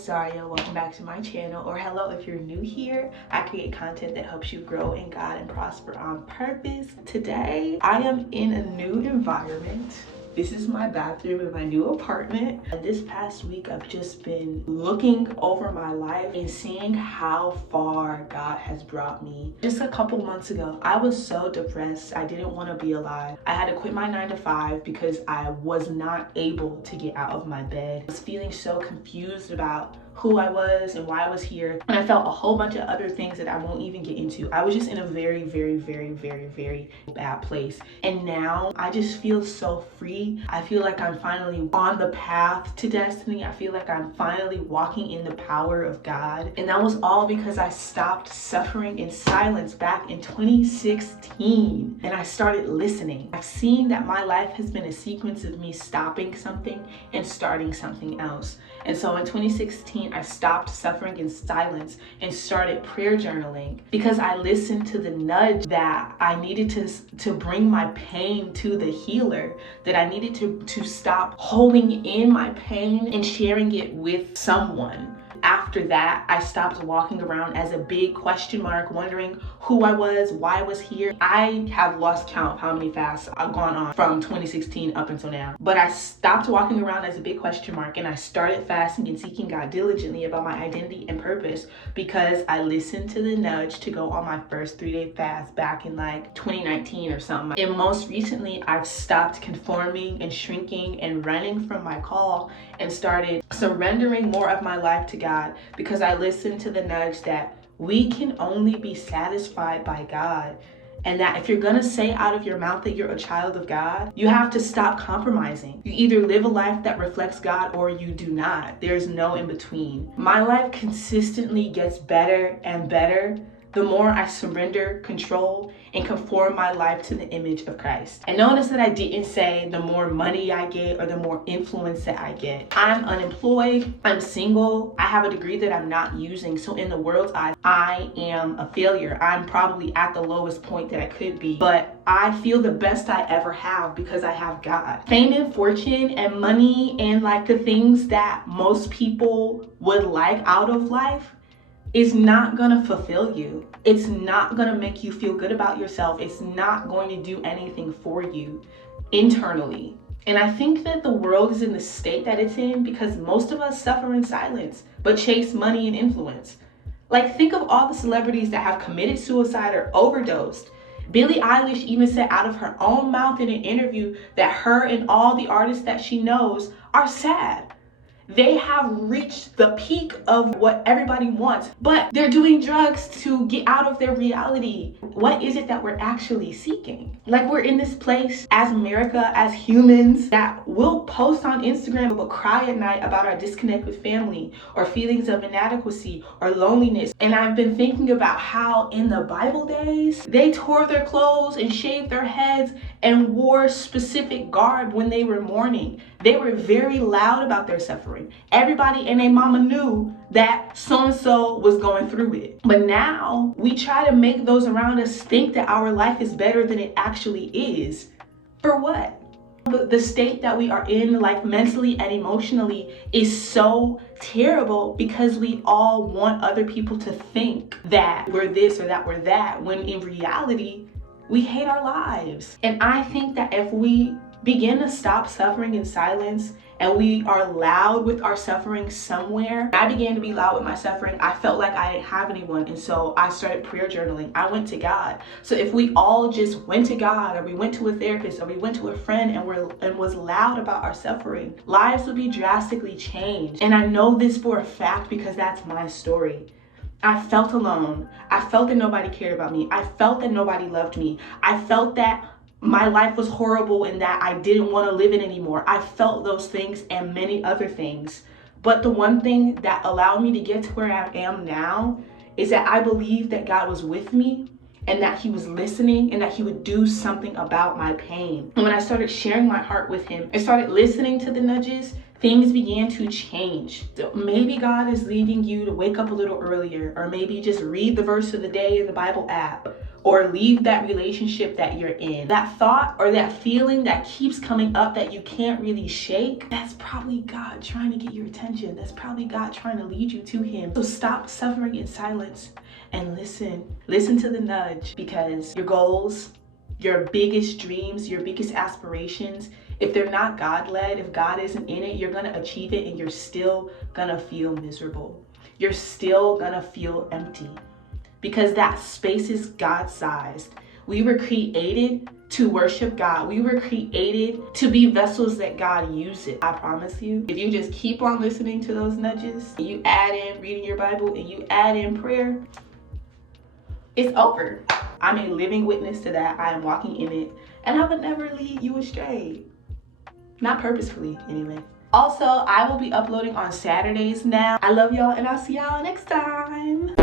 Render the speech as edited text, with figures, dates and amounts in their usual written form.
it's Zariya. Welcome back to my channel, or hello if you're new here. I create content that helps you grow in God and prosper on purpose. Today, I am in a new environment. This is my bathroom in my new apartment. And this past week, I've just been looking over my life and seeing how far God has brought me. Just a couple months ago, I was so depressed. I didn't want to be alive. I had to quit my 9-to-5 because I was not able to get out of my bed. I was feeling so confused about who I was and why I was here. And I felt a whole bunch of other things that I won't even get into. I was just in a very bad place. And now I just feel so free. I feel like I'm finally on the path to destiny. I feel like I'm finally walking in the power of God. And that was all because I stopped suffering in silence back in 2016. And I started listening. I've seen that my life has been a sequence of me stopping something and starting something else. And so in 2016, I stopped suffering in silence and started prayer journaling because I listened to the nudge that I needed to bring my pain to the healer, that I needed to stop holding in my pain and sharing it with someone. After that, I stopped walking around as a big question mark, wondering who I was, why I was here. I have lost count of how many fasts I've gone on from 2016 up until now. But I stopped walking around as a big question mark and I started fasting and seeking God diligently about my identity and purpose because I listened to the nudge to go on my first 3-day fast back in like 2019 or something. And most recently, I've stopped conforming and shrinking and running from my call and started surrendering more of my life to God because I listened to the nudge that we can only be satisfied by God. And that if you're gonna say out of your mouth that you're a child of God, you have to stop compromising. You either live a life that reflects God or you do not. There's no in between. My life consistently gets better and better the more I surrender, control, and conform my life to the image of Christ. And notice that I didn't say the more money I get or the more influence that I get. I'm unemployed, I'm single, I have a degree that I'm not using. So in the world's eyes, I am a failure. I'm probably at the lowest point that I could be, but I feel the best I ever have because I have God. Fame and fortune and money and like the things that most people would like out of life is not gonna fulfill you. It's not gonna make you feel good about yourself. It's not going to do anything for you internally. And I think that the world is in the state that it's in because most of us suffer in silence, but chase money and influence. Like, think of all the celebrities that have committed suicide or overdosed. Billie Eilish even said out of her own mouth in an interview that her and all the artists that she knows are sad. They have reached the peak of what everybody wants, but they're doing drugs to get out of their reality. What is it that we're actually seeking? Like, we're in this place as America, as humans, that will post on Instagram but cry at night about our disconnect with family or feelings of inadequacy or loneliness. And I've been thinking about how in the Bible days, they tore their clothes and shaved their heads and wore specific garb when they were mourning. They were very loud about their suffering. Everybody and their mama knew that so-and-so was going through it. But now we try to make those around us think that our life is better than it actually is. For what? The state that we are in, like mentally and emotionally, is so terrible because we all want other people to think that we're this or that we're that, when in reality, we hate our lives. And I think that if we begin to stop suffering in silence and we are loud with our suffering somewhere. I began to be loud with my suffering. I felt like I didn't have anyone, and so I started prayer journaling. I went to God. So if we all just went to God, or we went to a therapist, or we went to a friend and was loud about our suffering, lives would be drastically changed. And I know this for a fact because that's my story. I felt alone. I felt that nobody cared about me. I felt that nobody loved me. I felt that my life was horrible and that I didn't want to live it anymore. I felt those things and many other things. But the one thing that allowed me to get to where I am now is that I believed that God was with me and that he was listening and that he would do something about my pain. And when I started sharing my heart with him and started listening to the nudges, things began to change. So maybe God is leading you to wake up a little earlier, or maybe just read the verse of the day in the Bible app, or leave that relationship that you're in. That thought or that feeling that keeps coming up that you can't really shake, that's probably God trying to get your attention. That's probably God trying to lead you to him. So stop suffering in silence and listen. Listen to the nudge, because your goals, your biggest dreams, your biggest aspirations, if they're not God-led, if God isn't in it, you're gonna achieve it and you're still gonna feel miserable. You're still gonna feel empty, because that space is God-sized. We were created to worship God. We were created to be vessels that God uses. I promise you, if you just keep on listening to those nudges, and you add in reading your Bible, and you add in prayer, it's over. I'm a living witness to that. I am walking in it, and I will never lead you astray. Not purposefully, anyway. Also, I will be uploading on Saturdays now. I love y'all, and I'll see y'all next time.